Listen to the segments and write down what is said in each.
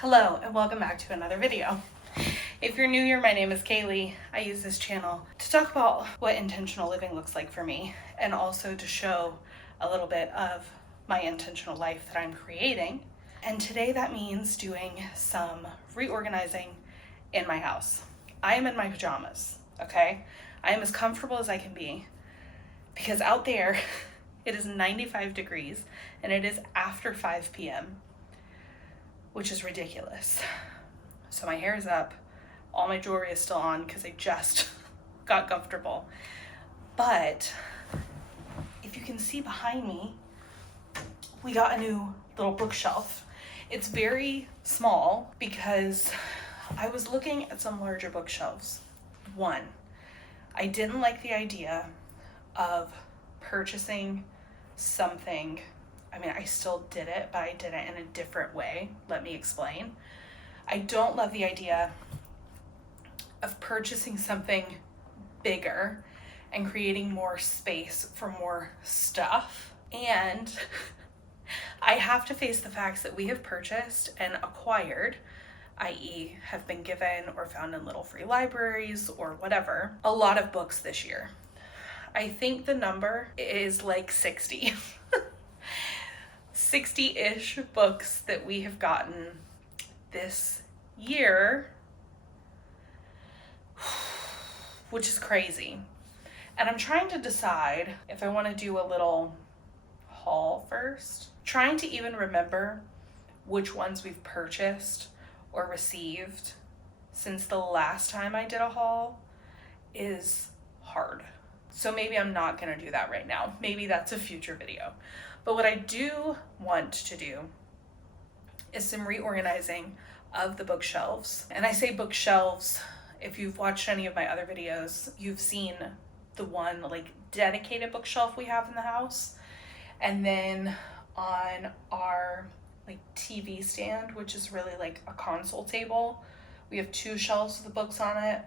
Hello and welcome back to another video. If you're new here, my name is Kaylee. I use this channel to talk about what intentional living looks like for me and also to show a little bit of my intentional life that I'm creating. And today that means doing some reorganizing in my house. I am in my pajamas, okay? I am as comfortable as I can be because out there it is 95 degrees and it is after 5 p.m. which is ridiculous. So my hair is up, all my jewelry is still on because I just got comfortable. But if you can see behind me, we got a new little bookshelf. It's very small because I was looking at some larger bookshelves. One, I didn't like the idea of purchasing something. I mean, I still did it, but I did it in a different way. Let me explain. I don't love the idea of purchasing something bigger and creating more space for more stuff. And I have to face the facts that we have purchased and acquired, i.e. have been given or found in little free libraries or whatever, a lot of books this year. I think the number is like 60. 60-ish books that we have gotten this year, which is crazy. And I'm trying to decide if I want to do a little haul first. Trying to even remember which ones we've purchased or received since the last time I did a haul is hard. So maybe I'm not going to do that right now. Maybe that's a future video. But what I do want to do is some reorganizing of the bookshelves. And I say bookshelves, if you've watched any of my other videos, you've seen the one like dedicated bookshelf we have in the house. And then on our like TV stand, which is really like a console table, we have 2 shelves with the books on it.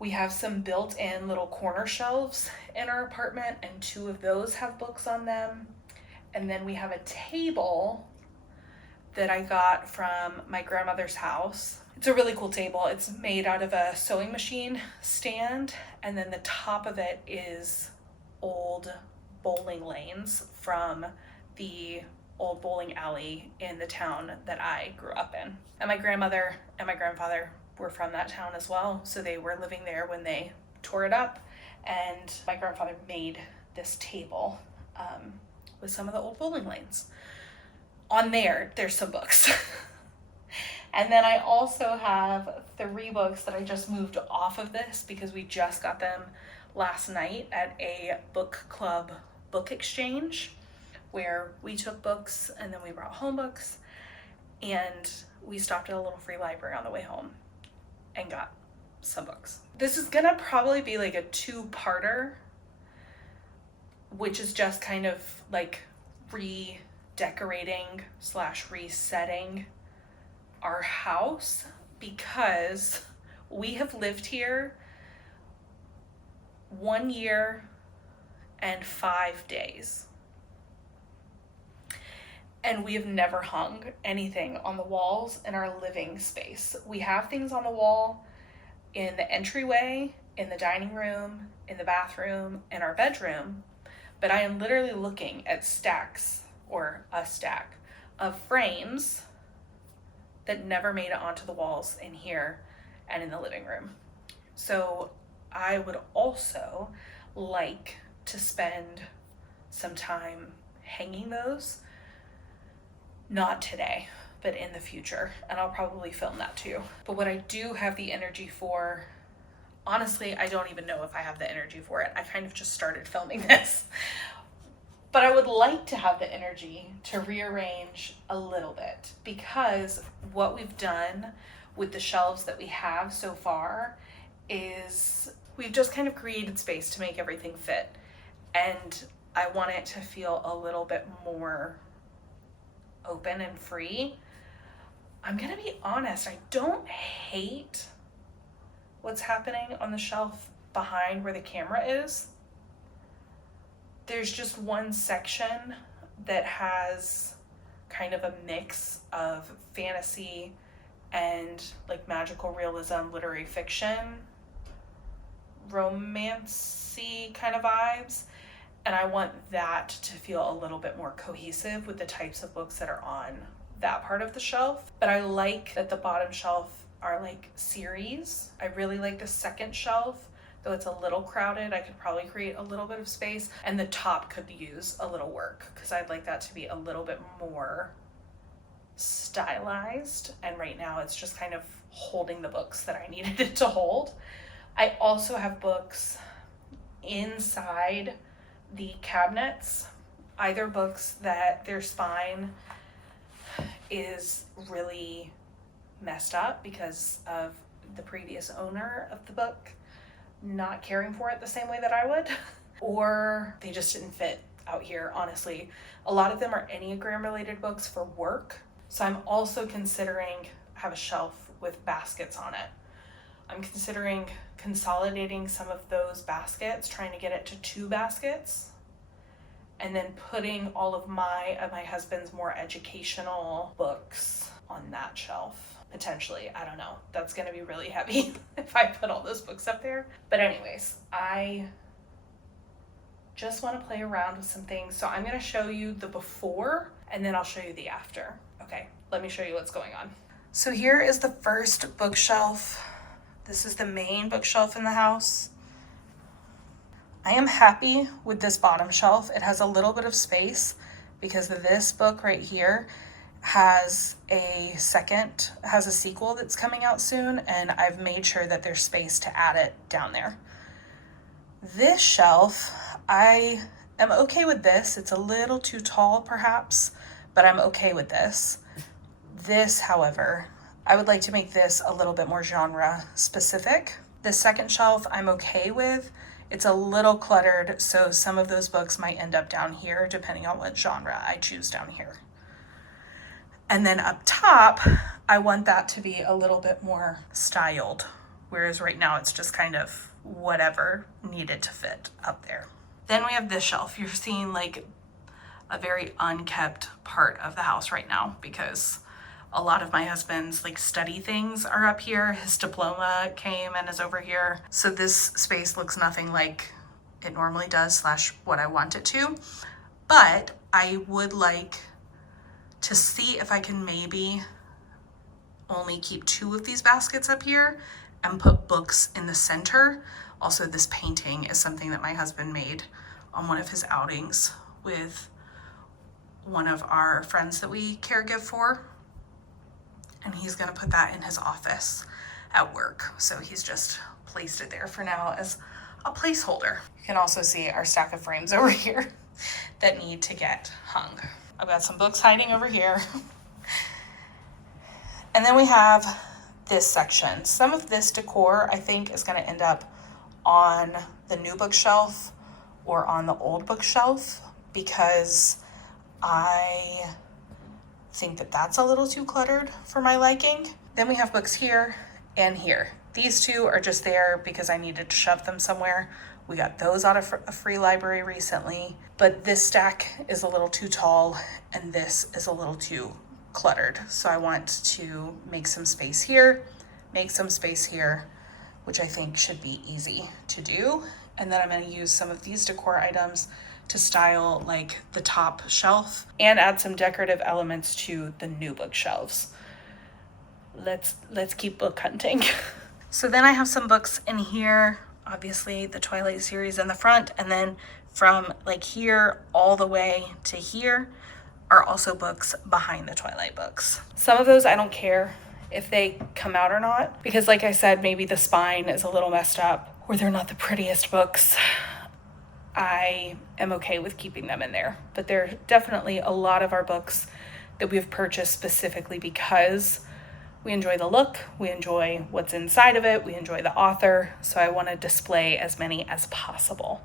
We have some built-in little corner shelves in our apartment, and 2 of those have books on them. And then we have a table that I got from my grandmother's house. It's a really cool table. It's made out of a sewing machine stand, and then the top of it is old bowling lanes from the old bowling alley in the town that I grew up in. And my grandmother and my grandfather were from that town as well, so they were living there when they tore it up, and my grandfather made this table with some of the old bowling lanes. On there's some books. And then I also have 3 books that I just moved off of this because we just got them last night at a book club book exchange where we took books and then we brought home books, and we stopped at a little free library on the way home and got some books. This is gonna probably be like a 2-parter, which is just kind of like redecorating / resetting our house, because we have lived here 1 year and 5 days. And we have never hung anything on the walls in our living space. We have things on the wall in the entryway, in the dining room, in the bathroom, in our bedroom, but I am literally looking at stacks or a stack of frames that never made it onto the walls in here and in the living room. So I would also like to spend some time hanging those. Not today, but in the future. And I'll probably film that too. But what I do have the energy for, honestly, I don't even know if I have the energy for it. I kind of just started filming this. But I would like to have the energy to rearrange a little bit, because what we've done with the shelves that we have so far is we've just kind of created space to make everything fit. And I want it to feel a little bit more open and free. I'm gonna be honest, I don't hate what's happening on the shelf behind where the camera is. There's just one section that has kind of a mix of fantasy and like magical realism, literary fiction, romancy kind of vibes. And I want that to feel a little bit more cohesive with the types of books that are on that part of the shelf. But I like that the bottom shelf are like series. I really like the second shelf, though it's a little crowded. I could probably create a little bit of space, and the top could use a little work because I'd like that to be a little bit more stylized. And right now it's just kind of holding the books that I needed it to hold. I also have books inside the cabinets, either books that their spine is really messed up because of the previous owner of the book not caring for it the same way that I would, or they just didn't fit out here. Honestly, a lot of them are Enneagram related books for work. So I'm also considering have a shelf with baskets on it. I'm considering consolidating some of those baskets, trying to get it to 2 baskets, and then putting all of my husband's more educational books on that shelf. Potentially, I don't know. That's gonna be really heavy if I put all those books up there. But anyways, I just want to play around with some things. So I'm gonna show you the before and then I'll show you the after. Okay, let me show you what's going on. So here is the first bookshelf. This is the main bookshelf in the house. I am happy with this bottom shelf. It has a little bit of space because this book right here has a sequel that's coming out soon, and I've made sure that there's space to add it down there. This shelf, I am okay with this. It's a little too tall perhaps, but I'm okay with this. This, however, I would like to make this a little bit more genre specific. The second shelf I'm okay with. It's a little cluttered, so some of those books might end up down here depending on what genre I choose down here. And then up top, I want that to be a little bit more styled, whereas right now it's just kind of whatever needed to fit up there. Then we have this shelf. You're seeing like a very unkept part of the house right now because a lot of my husband's like study things are up here. His diploma came and is over here. So this space looks nothing like it normally does / what I want it to. But I would like to see if I can maybe only keep 2 of these baskets up here and put books in the center. Also, this painting is something that my husband made on one of his outings with one of our friends that we caregive for. And he's gonna put that in his office at work. So he's just placed it there for now as a placeholder. You can also see our stack of frames over here that need to get hung. I've got some books hiding over here. And then we have this section. Some of this decor I think is gonna end up on the new bookshelf or on the old bookshelf because I think that that's a little too cluttered for my liking. Then we have books here and here. These 2 are just there because I needed to shove them somewhere. We got those out of a free library recently, but this stack is a little too tall and this is a little too cluttered. So I want to make some space here, make some space here, which I think should be easy to do. And then I'm going to use some of these decor items to style like the top shelf and add some decorative elements to the new bookshelves. Let's keep book hunting. So then I have some books in here, obviously the Twilight series in the front, and then from like here all the way to here are also books behind the Twilight books. Some of those I don't care if they come out or not, because like I said, maybe the spine is a little messed up or they're not the prettiest books. I am okay with keeping them in there, but there are definitely a lot of our books that we've purchased specifically because we enjoy the look, we enjoy what's inside of it, we enjoy the author, so I want to display as many as possible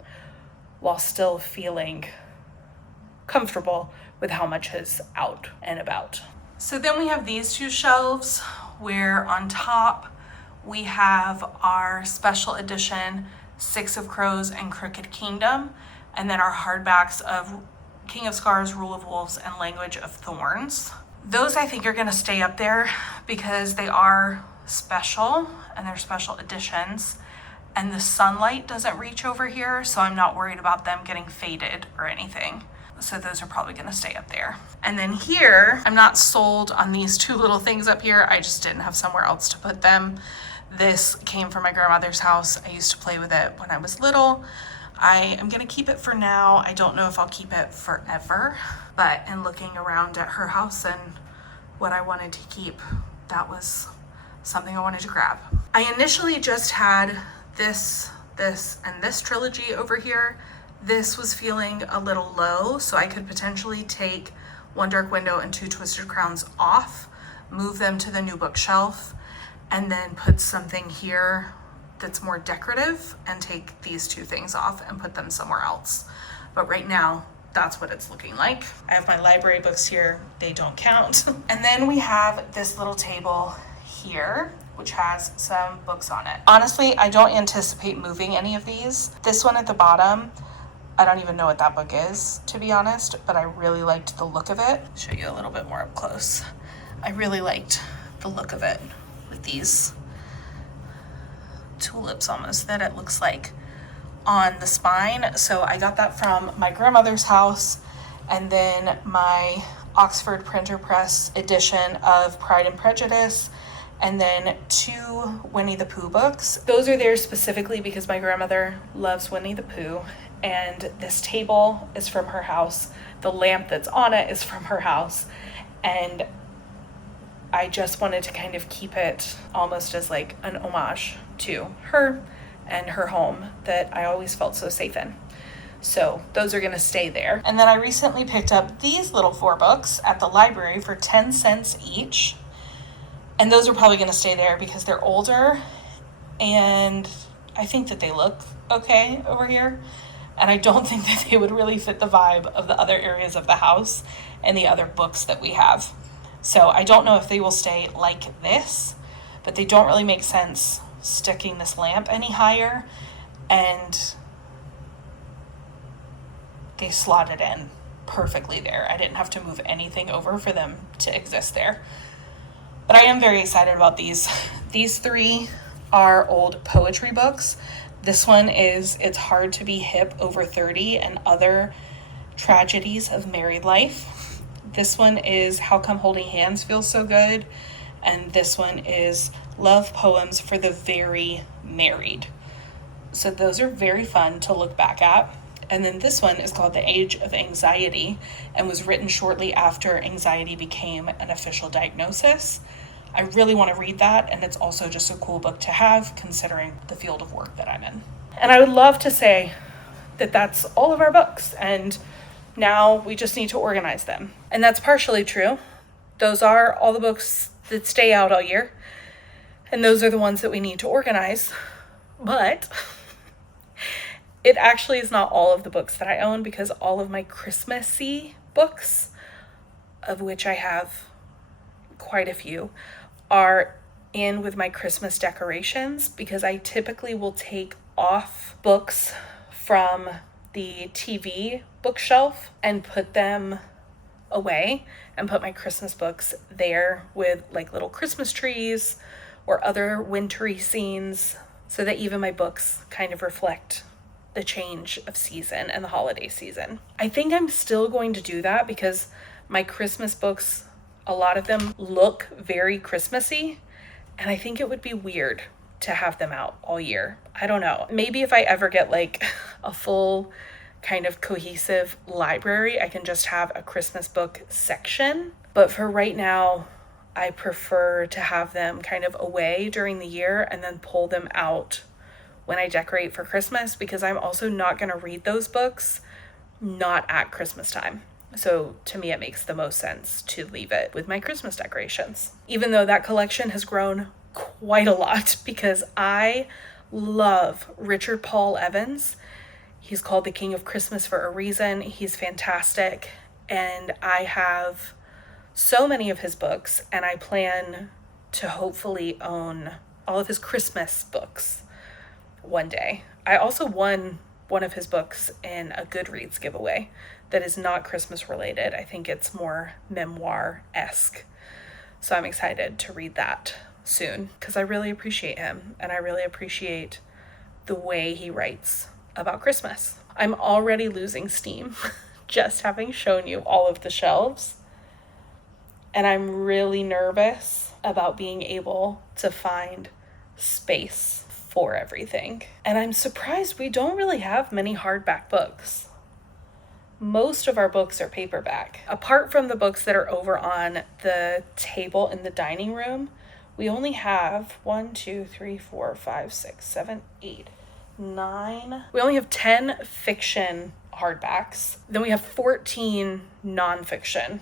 while still feeling comfortable with how much is out and about. So then we have these 2 shelves where on top we have our special edition Six of Crows and Crooked Kingdom, and then our hardbacks of King of Scars, Rule of Wolves, and Language of Thorns. Those I think are going to stay up there because they are special and they're special editions, and the sunlight doesn't reach over here, so I'm not worried about them getting faded or anything. So those are probably going to stay up there. And then here, I'm not sold on these two little things up here. I just didn't have somewhere else to put them. This came from my grandmother's house. I used to play with it when I was little. I am going to keep it for now. I don't know if I'll keep it forever, but in looking around at her house and what I wanted to keep, that was something I wanted to grab. I initially just had this, and this trilogy over here. This was feeling a little low, so I could potentially take One Dark Window and Two Twisted Crowns off, move them to the new bookshelf, and then put something here that's more decorative and take these two things off and put them somewhere else. But right now, that's what it's looking like. I have my library books here. They don't count. And then we have this little table here, which has some books on it. Honestly, I don't anticipate moving any of these. This one at the bottom, I don't even know what that book is, to be honest, but I really liked the look of it. Show you a little bit more up close. I really liked the look of it with these tulips almost that it looks like on the spine. So I got that from my grandmother's house, and then my Oxford Printer Press edition of Pride and Prejudice, and then 2 Winnie the Pooh books. Those are there specifically because my grandmother loves Winnie the Pooh, and this table is from her house. The lamp that's on it is from her house, and I just wanted to kind of keep it almost as like an homage to her and her home that I always felt so safe in. So those are going to stay there. And then I recently picked up these little 4 books at the library for 10 cents each. And those are probably going to stay there because they're older, and I think that they look okay over here. And I don't think that they would really fit the vibe of the other areas of the house and the other books that we have. So I don't know if they will stay like this, but they don't really make sense sticking this lamp any higher, and they slotted in perfectly there. I didn't have to move anything over for them to exist there. But I am very excited about these. These 3 are old poetry books. This one is It's Hard to Be Hip Over 30 and Other Tragedies of Married Life. This one is How Come Holding Hands Feels So Good. And this one is Love Poems for the Very Married. So those are very fun to look back at. And then this one is called The Age of Anxiety and was written shortly after anxiety became an official diagnosis. I really want to read that, and it's also just a cool book to have considering the field of work that I'm in. And I would love to say that that's all of our books, and now we just need to organize them. And that's partially true. Those are all the books that stay out all year, and those are the ones that we need to organize. But it actually is not all of the books that I own, because all of my Christmassy books, of which I have quite a few, are in with my Christmas decorations, because I typically will take off books from the TV bookshelf and put them away and put my Christmas books there with like little Christmas trees or other wintry scenes, so that even my books kind of reflect the change of season and the holiday season. I think I'm still going to do that because my Christmas books, a lot of them look very Christmassy, and I think it would be weird to have them out all year. I don't know. Maybe if I ever get like a full kind of cohesive library, I can just have a Christmas book section. But for right now, I prefer to have them kind of away during the year and then pull them out when I decorate for Christmas, because I'm also not going to read those books not at Christmas time. So to me, it makes the most sense to leave it with my Christmas decorations, even though that collection has grown quite a lot, because I love Richard Paul Evans. He's called the King of Christmas for a reason. He's fantastic. And I have so many of his books, and I plan to hopefully own all of his Christmas books one day. I also won one of his books in a Goodreads giveaway that is not Christmas related. I think it's more memoir-esque. So I'm excited to read that soon because I really appreciate him and I really appreciate the way he writes about Christmas. I'm already losing steam just having shown you all of the shelves. And I'm really nervous about being able to find space for everything. And I'm surprised we don't really have many hardback books. Most of our books are paperback. Apart from the books that are over on the table in the dining room, we only have 1, 2, 3, 4, 5, 6, 7, 8, 9. We only have 10 fiction hardbacks. Then we have 14 nonfiction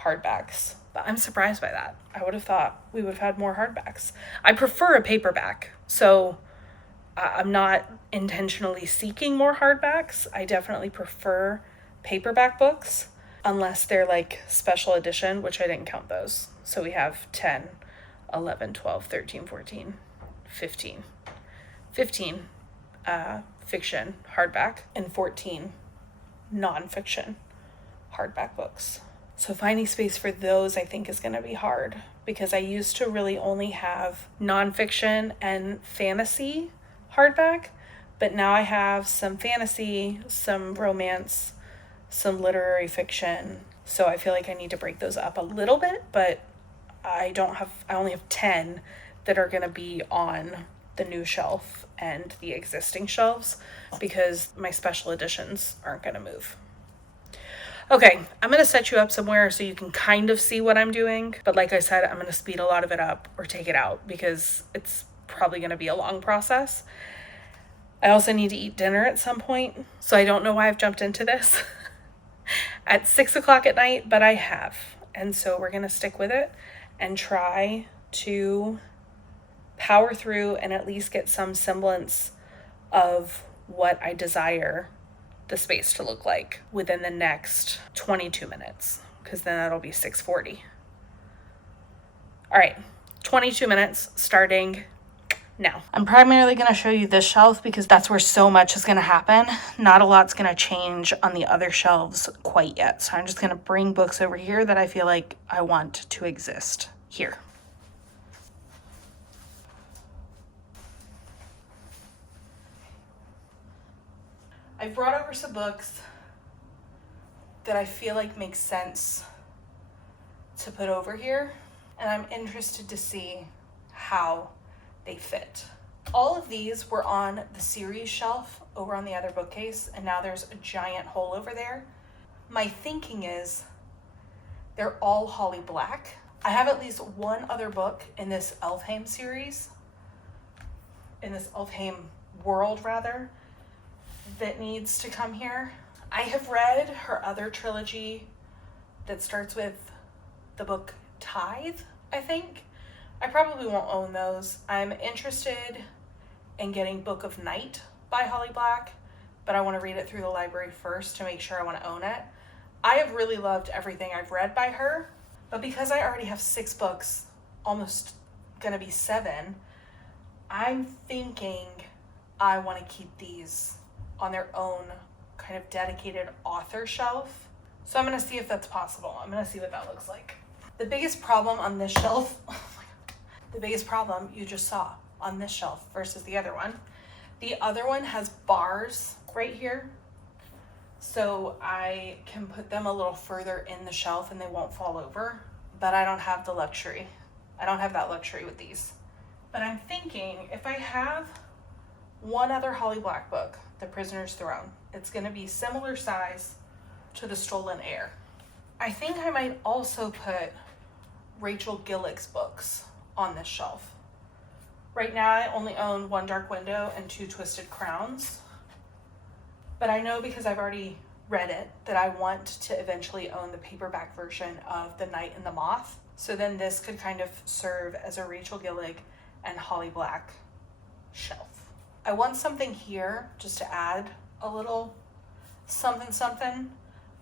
hardbacks. But I'm surprised by that. I would have thought we would have had more hardbacks. I prefer a paperback, so I'm not intentionally seeking more hardbacks. I definitely prefer paperback books, unless they're like special edition, which I didn't count those. So we have 10, 11, 12, 13, 14, 15. 15 fiction hardback and 14 nonfiction hardback books. So finding space for those I think is going to be hard because I used to really only have nonfiction and fantasy hardback, but now I have some fantasy, some romance, some literary fiction. So I feel like I need to break those up a little bit, but I only have 10 that are going to be on the new shelf and the existing shelves because my special editions aren't going to move. Okay, I'm going to set you up somewhere so you can kind of see what I'm doing. But like I said, I'm going to speed a lot of it up or take it out because it's probably going to be a long process. I also need to eat dinner at some point. So I don't know why I've jumped into this at 6 o'clock at night, but I have. And so we're going to stick with it and try to power through and at least get some semblance of what I desire the space to look like within the next 22 minutes, because then that'll be 6:40. All right, 22 minutes starting now. I'm primarily going to show you this shelf because that's where so much is going to happen. Not a lot's going to change on the other shelves quite yet. So I'm just going to bring books over here that I feel like I want to exist here. I brought over some books that I feel like makes sense to put over here, and I'm interested to see how they fit. All of these were on the series shelf over on the other bookcase, and now there's a giant hole over there. My thinking is they're all Holly Black. I have at least one other book in this Elfhame series, in this Elfhame world rather, that needs to come here. I have read her other trilogy that starts with the book Tithe, I think. I probably won't own those. I'm interested in getting Book of Night by Holly Black, but I want to read it through the library first to make sure I want to own it. I have really loved everything I've read by her, but because I already have 6 books, almost gonna be 7, I'm thinking I want to keep these on their own kind of dedicated author shelf. So I'm going to see if that's possible. I'm going to see what that looks like. The biggest problem on this shelf, the biggest problem you just saw on this shelf versus the other one. The other one has bars right here, so I can put them a little further in the shelf and they won't fall over, but I don't have the luxury. I don't have that luxury with these. But I'm thinking if I have one other Holly Black book, The Prisoner's Throne, it's going to be similar size to The Stolen Heir. I think I might also put Rachel Gillick's books on this shelf. Right now I only own One Dark Window and 2 Twisted Crowns, but I know because I've already read it that I want to eventually own the paperback version of The Night and the Moth. So then this could kind of serve as a Rachel Gillick and Holly Black shelf. I want something here just to add a little something,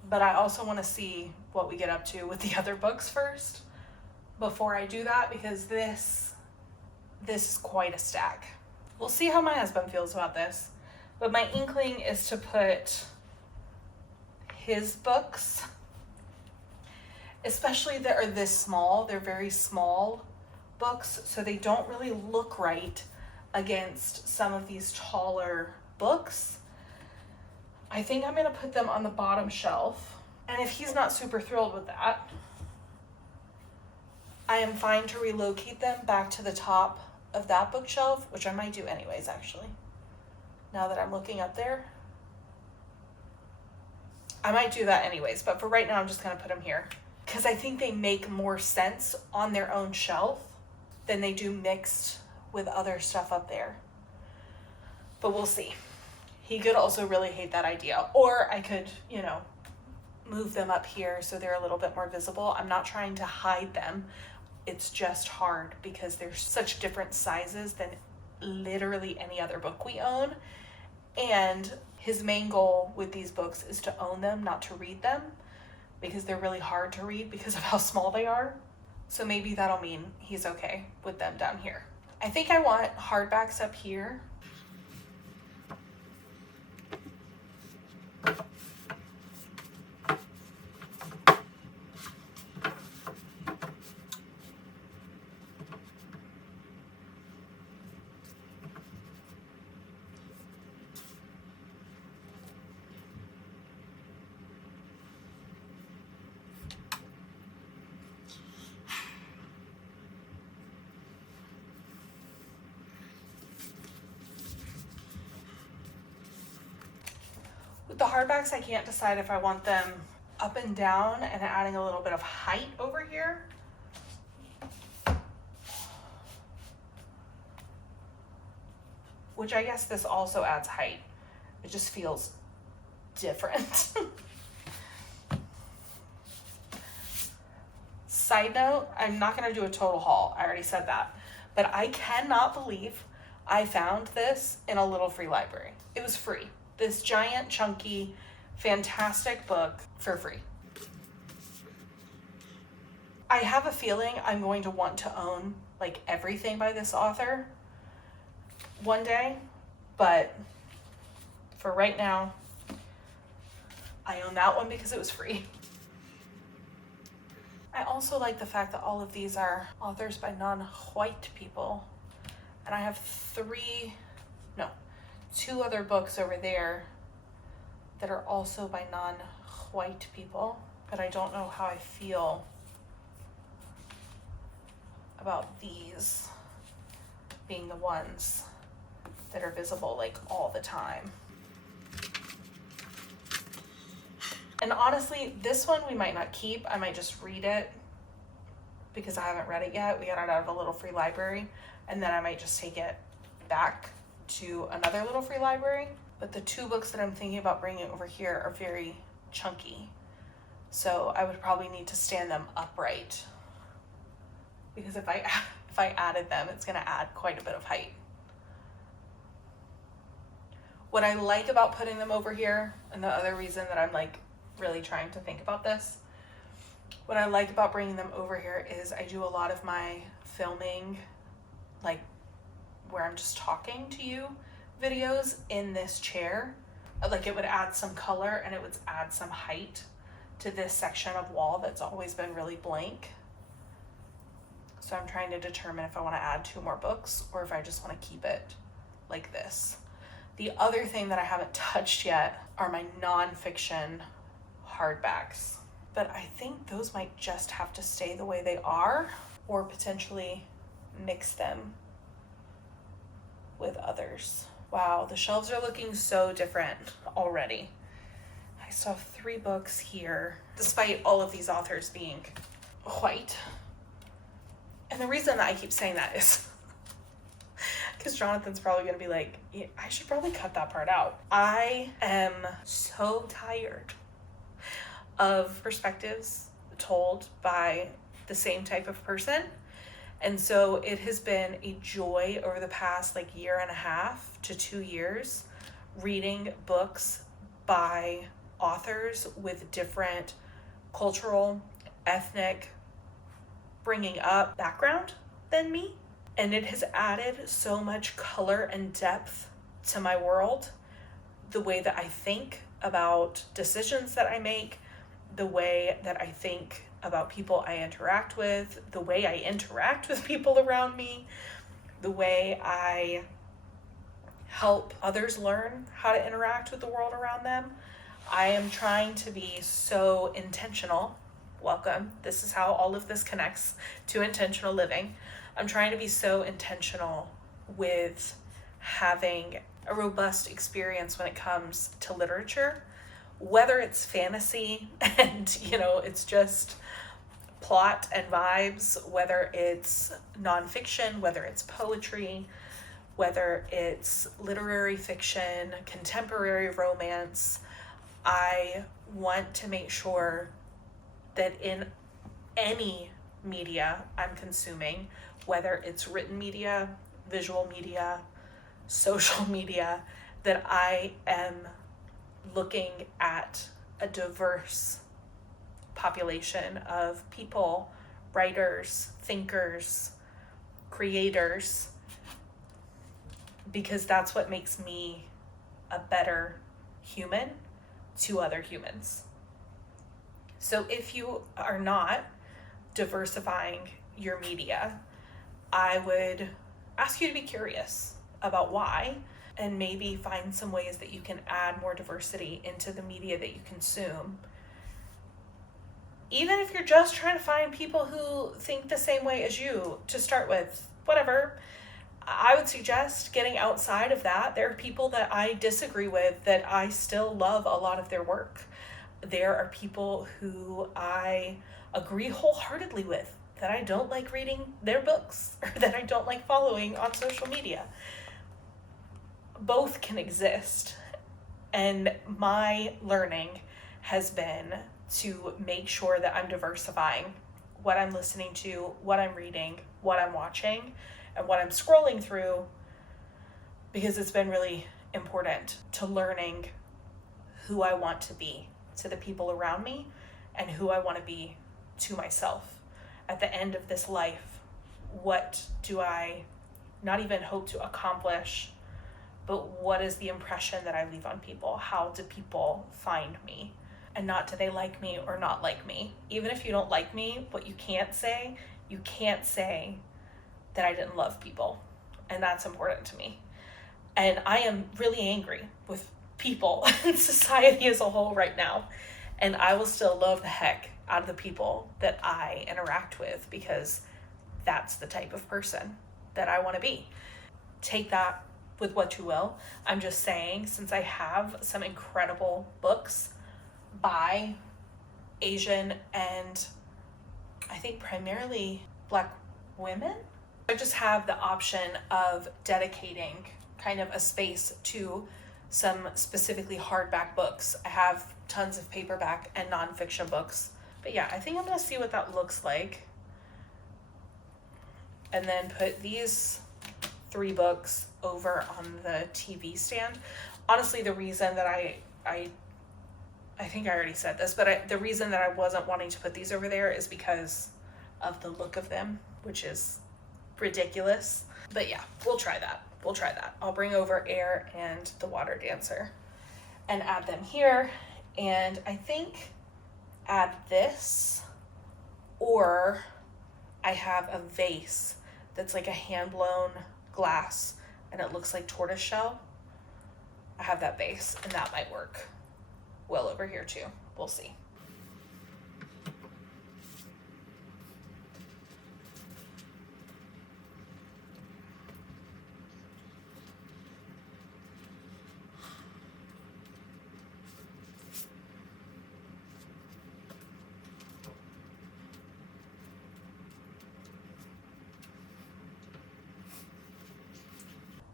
but I also want to see what we get up to with the other books first before I do that, because this is quite a stack. We'll see how my husband feels about this, But my inkling is to put his books, especially that are this small, they're very small books, so they don't really look right against some of these taller books. I think I'm gonna put them on the bottom shelf. And if he's not super thrilled with that, I am fine to relocate them back to the top of that bookshelf, which I might do anyways, actually. Now that I'm looking up there, I might do that anyways, but for right now, I'm just gonna put them here because I think they make more sense on their own shelf than they do mixed with other stuff up there. But we'll see. He could also really hate that idea, or I could, you know, move them up here so they're a little bit more visible. I'm not trying to hide them. It's just hard because they're such different sizes than literally any other book we own. And his main goal with these books is to own them, not to read them, because they're really hard to read because of how small they are. So maybe that'll mean he's okay with them down here. I think I want hardbacks up here. With the hardbacks, I can't decide if I want them up and down and adding a little bit of height over here. Which I guess this also adds height. It just feels different. Side note, I'm not gonna do a total haul. I already said that. But I cannot believe I found this in a little free library. It was free. This giant, chunky, fantastic book for free. I have a feeling I'm going to want to own like everything by this author one day, but for right now, I own that one because it was free. I also like the fact that all of these are authors by non-white people, and I have two other books over there that are also by non-white people, but I don't know how I feel about these being the ones that are visible like all the time. And honestly, this one we might not keep. I might just read it because I haven't read it yet. We got it out of a little free library, and then I might just take it back to another little free library. But the two books that I'm thinking about bringing over here are very chunky, so I would probably need to stand them upright, because if I added them, it's going to add quite a bit of height. What I like about putting them over here, and the other reason that I'm like really trying to think about this, what I like about bringing them over here is I do a lot of my filming, like where I'm just talking to you videos in this chair. Like it would add some color and it would add some height to this section of wall that's always been really blank. So I'm trying to determine if I want to add two more books or if I just want to keep it like this. The other thing that I haven't touched yet are my nonfiction hardbacks, but I think those might just have to stay the way they are, or potentially mix them with others. Wow, the shelves are looking so different already. I still have 3 books here, despite all of these authors being white. And the reason that I keep saying that is because Jonathan's probably gonna be like, yeah, I should probably cut that part out. I am so tired of perspectives told by the same type of person. And so it has been a joy over the past like 1.5 to 2 years reading books by authors with different cultural, ethnic, bringing up background than me. And it has added so much color and depth to my world. the way that I think about decisions that I make, the way that I think about people I interact with, the way I interact with people around me, the way I help others learn how to interact with the world around them. I am trying to be so intentional. Welcome. This is how all of this connects to intentional living. I'm trying to be so intentional with having a robust experience when it comes to literature, whether it's fantasy and, it's just plot and vibes, whether it's nonfiction, whether it's poetry, whether it's literary fiction, contemporary romance. I want to make sure that in any media I'm consuming, whether it's written media, visual media, social media, that I am looking at a diverse population of people, writers, thinkers, creators, because that's what makes me a better human to other humans. So if you are not diversifying your media, I would ask you to be curious about why, and maybe find some ways that you can add more diversity into the media that you consume. Even if you're just trying to find people who think the same way as you to start with, whatever, I would suggest getting outside of that. There are people that I disagree with that I still love a lot of their work. There are people who I agree wholeheartedly with that I don't like reading their books or that I don't like following on social media. Both can exist. And my learning has been to make sure that I'm diversifying what I'm listening to, what I'm reading, what I'm watching, and what I'm scrolling through, because it's been really important to learning who I want to be to the people around me and who I want to be to myself. At the end of this life, what do I not even hope to accomplish, but what is the impression that I leave on people? How do people find me? And not do they like me or not like me. Even if you don't like me, what you can't say that I didn't love people. And that's important to me. And I am really angry with people and society as a whole right now. And I will still love the heck out of the people that I interact with, because that's the type of person that I want to be. Take that with what you will. I'm just saying, since I have some incredible books by Asian and I think primarily Black women, I just have the option of dedicating kind of a space to some specifically hardback books. I have tons of paperback and nonfiction books. But yeah, I think I'm going to see what that looks like. And then put these 3 books over on the TV stand. Honestly, the reason that I think I already said this, but the reason that I wasn't wanting to put these over there is because of the look of them, which is ridiculous. But yeah, we'll try that. I'll bring over Air and the Water Dancer and add them here. And I think add this, or I have a vase that's like a hand-blown glass and it looks like tortoiseshell. I have that vase and that might work well over here too. We'll see.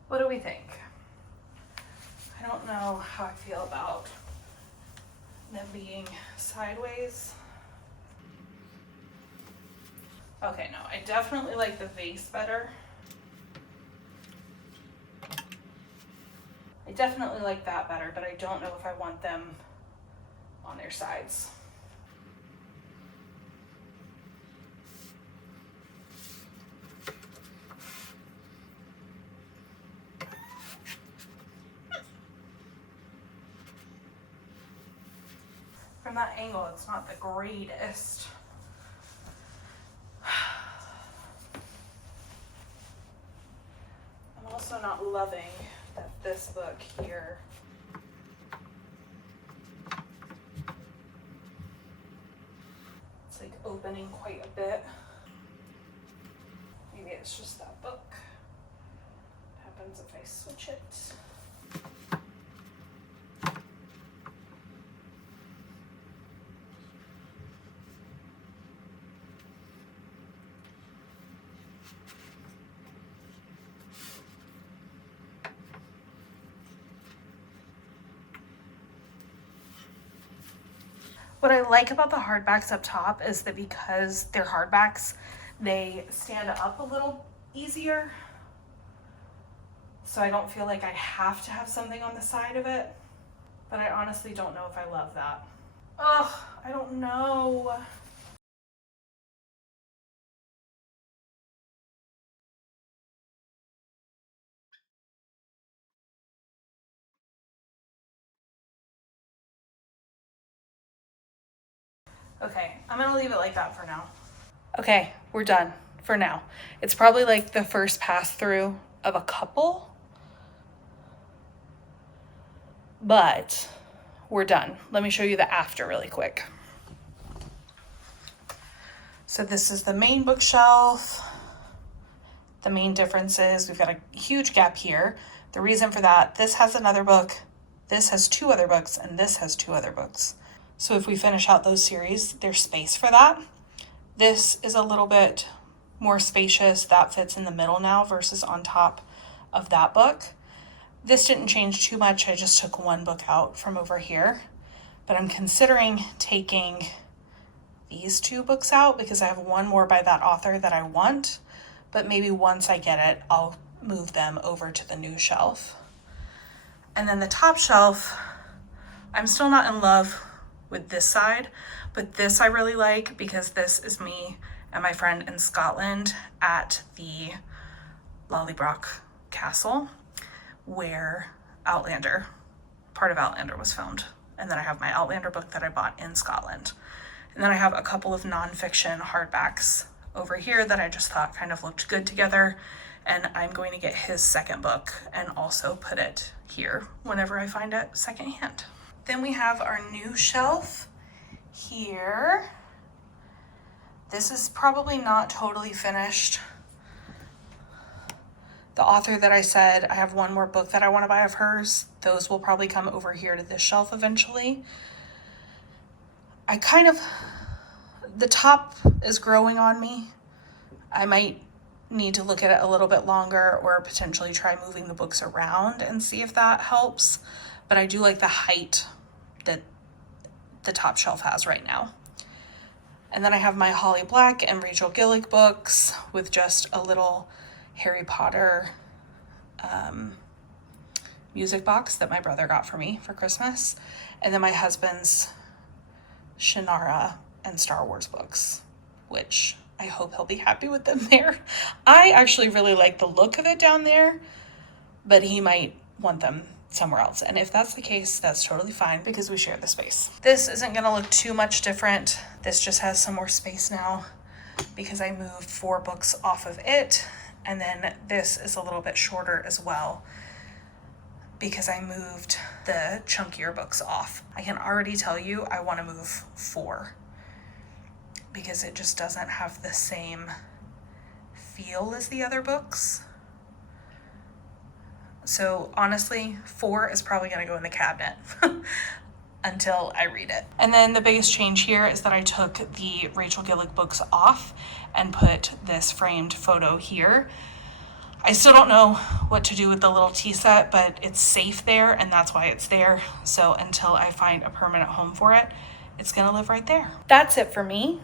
What do we think? I don't know how I feel about them being sideways. Okay, no, I definitely like the vase better. I definitely like that better, but I don't know if I want them on their sides. from that angle, it's not the greatest. I'm also not loving that this book here it's like opening quite a bit. Maybe it's just that book. What happens if I switch it? What I like about the hardbacks up top is that because they're hardbacks, they stand up a little easier. So I don't feel like I have to have something on the side of it. But I honestly don't know if I love that. Ugh, I don't know. Okay, I'm gonna leave it like that for now. Okay, we're done for now. It's probably like the first pass through of a couple, but we're done. Let me show you the after really quick. So this is the main bookshelf. The main difference is we've got a huge gap here. The reason for that, this has another book, this has two other books, and this has two other books. So if we finish out those series, there's space for that. This is a little bit more spacious. That fits in the middle now versus on top of that book. This didn't change too much. I just took one book out from over here, but I'm considering taking these two books out because I have one more by that author that I want, but maybe once I get it, I'll move them over to the new shelf. And then the top shelf, I'm still not in love with this side, but this I really like because this is me and my friend in Scotland at the Lollybroch Castle where Outlander, part of Outlander was filmed. And then I have my Outlander book that I bought in Scotland. And then I have a couple of nonfiction hardbacks over here that I just thought kind of looked good together. And I'm going to get his second book and also put it here whenever I find it secondhand. Then we have our new shelf here. This is probably not totally finished. The author that I said I have one more book that I want to buy of hers, those will probably come over here to this shelf eventually. The top is growing on me. I might need to look at it a little bit longer or potentially try moving the books around and see if that helps. But I do like the height that the top shelf has right now. And then I have my Holly Black and Rachel Gillick books with just a little Harry Potter music box that my brother got for me for Christmas. And then my husband's Shannara and Star Wars books, which I hope he'll be happy with them there. I actually really like the look of it down there, but he might want them somewhere else. And if that's the case, that's totally fine because we share the space. This isn't gonna look too much different. This just has some more space now because I moved 4 books off of it. And then this is a little bit shorter as well because I moved the chunkier books off. I can already tell you I want to move 4 because it just doesn't have the same feel as the other books. So honestly, 4 is probably going to go in the cabinet until I read it. And then the biggest change here is that I took the Rachel Gillick books off and put this framed photo here. I still don't know what to do with the little tea set, but it's safe there and that's why it's there. So until I find a permanent home for it, it's gonna live right there. That's it for me.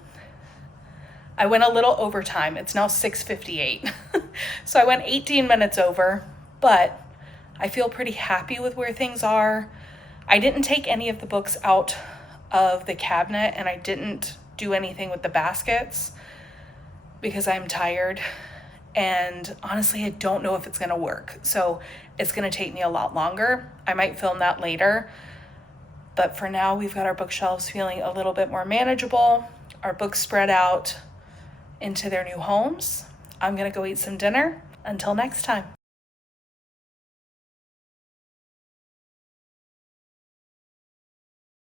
I went a little overtime. It's now 6:58. So I went 18 minutes over, but I feel pretty happy with where things are. I didn't take any of the books out of the cabinet and I didn't do anything with the baskets because I'm tired. And honestly, I don't know if it's gonna work. So it's gonna take me a lot longer. I might film that later. But for now, we've got our bookshelves feeling a little bit more manageable, our books spread out into their new homes. I'm gonna go eat some dinner. Until next time.